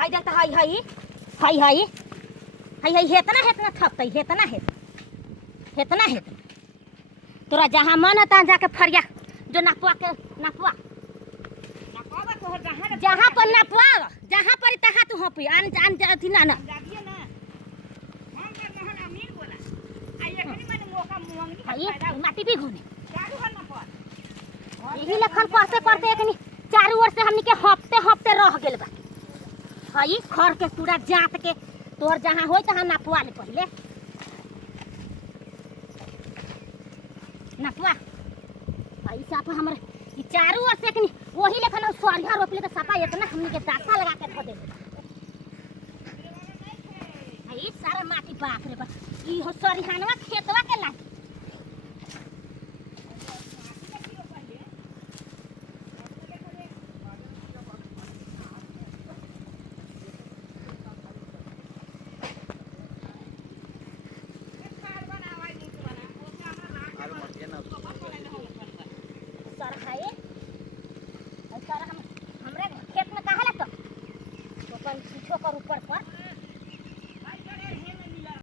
हाय देखता हाय हाय हाय हाय हाय हाय हेतना थकतै हेतना तोरा जहाँ मन है तहाँ जाके फरिया जो नपवा जहाँ पर नपवा जहाँ पर तहाँ तू हपी आन अथी ना माटी भी घूमे यही लखन करते एक चारू ओर से हमनी के हफ्ते रह गेल बा हई खर के पूरा जात के तोर जहाँ होई तहाँ नपवा ले पहले नपवा हई साफ हमरे चारू ओर से वही लेखन सरिया रोपले के सपा इतना हमनी के दासा लगा के धो दे हई सारा माटी बाप रे बाप ई हो सरिहानवा खेतवा के लागी सर है